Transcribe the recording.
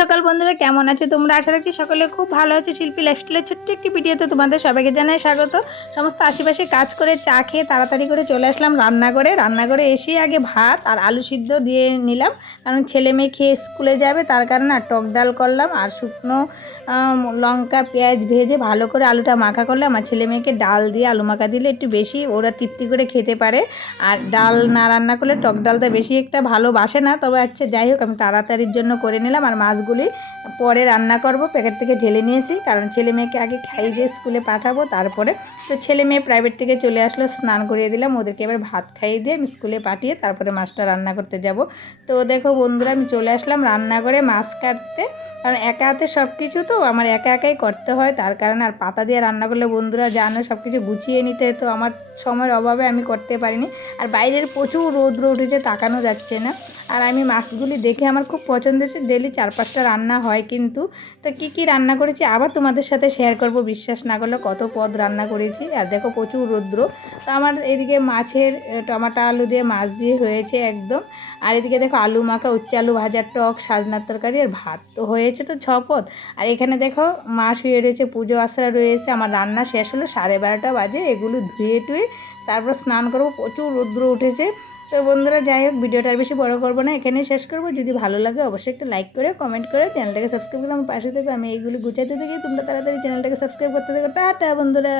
সকাল বন্ধুরা, কেমন আছে তোমরা? আশা রাখছি সকলে খুব ভালো আছে। শিল্পী লাইফস্টাইলের ছোট্ট একটি ভিডিওতে তোমাদের সবাইকে জানাই স্বাগত। সমস্ত আশেপাশে কাজ করে চা খেয়ে তাড়াতাড়ি করে চলে আসলাম রান্নাঘরে এসে আগে ভাত আর আলু সিদ্ধ দিয়ে নিলাম, কারণ ছেলে মেয়ে খেয়ে স্কুলে যাবে, তার কারণে আর টক ডাল করলাম আর শুকনো লঙ্কা পেঁয়াজ ভেজে ভালো করে আলুটা মাখা করলে আমার ছেলে মেয়েকে ডাল দিয়ে আলু মাখা দিলে একটু বেশি ওরা তৃপ্তি করে খেতে পারে। আর ডাল না রান্না করলে টক ডালটা বেশি একটা ভালোবাসে না। তবে আচ্ছা যাই হোক, আমি তাড়াতাড়ির জন্য করে নিলাম। আর মাছগুলি পরে রান্না করব, প্যাকেট থেকে ঢেলে নিয়েছি, কারণ ছেলে মেয়েকে আগে খাইয়ে দিয়ে স্কুলে পাঠাবো। তারপরে তো ছেলে মেয়ে প্রাইভেট থেকে চলে আসলো, স্নান করিয়ে দিলাম, ওদেরকে এবার ভাত খাইয়ে দিয়ে আমি স্কুলে পাঠিয়ে তারপরে মাছটা রান্না করতে যাব। তো দেখো বন্ধুরা, আমি চলে আসলাম রান্নাঘরে মাছ কাটতে, কারণ একা হাতে সব কিছু তো আমার একাই করতে হয়, তার কারণে। আর পাতা দিয়ে রান্না করলে বন্ধুরা জানো সব কিছু গুছিয়ে নিতে, তো আমার সময়ের অভাবে আমি করতে পারিনি। আর বাইরের প্রচুর রৌদ্র উঠেছে, তাকানো যাচ্ছে না। আর আমি মাছগুলি দেখে আমার খুব পছন্দ হচ্ছে, ডেলি 4-5টা রান্না হয় কিন্তু। তো কি রান্না করেছি আবার তোমাদের সাথে শেয়ার করব, বিশ্বাস না করলে কত পদ রান্না করেছি। আর দেখো প্রচুর রৌদ্র, তো আমার এদিকে মাছের টমেটো আলু দিয়ে মাছ দিয়ে হয়েছে একদম। আর এদিকে দেখো আলু মাখা, উচ্ছে আলু ভাজার, টক, সাজনার তরকারি আর ভাত তো হয়েছে, তো 6 পদ। আর এখানে দেখো মাছ হয়ে রয়েছে, পুজো আশ্রা রয়েছে। আমার রান্না শেষ হলো 12:30 বাজে, এগুলো ধুয়ে টুয়ে তারপর স্নান করবো, প্রচুর রৌদ্র উঠেছে। তো বন্ধুরা যাই হোক, ভিডিওটা আর বেশি বড় করবো না, এখানেই শেষ করবো। যদি ভালো লাগে অবশ্যই একটা লাইক করে কমেন্ট করে চ্যানেলটাকে সাবস্ক্রাইব করে আমার পাশে থেকে আমি এইগুলি গুছাতে থাকি। তোমরা তাড়াতাড়ি চ্যানেলটাকে সাবস্ক্রাইব করতে থাকো। টাটা বন্ধুরা।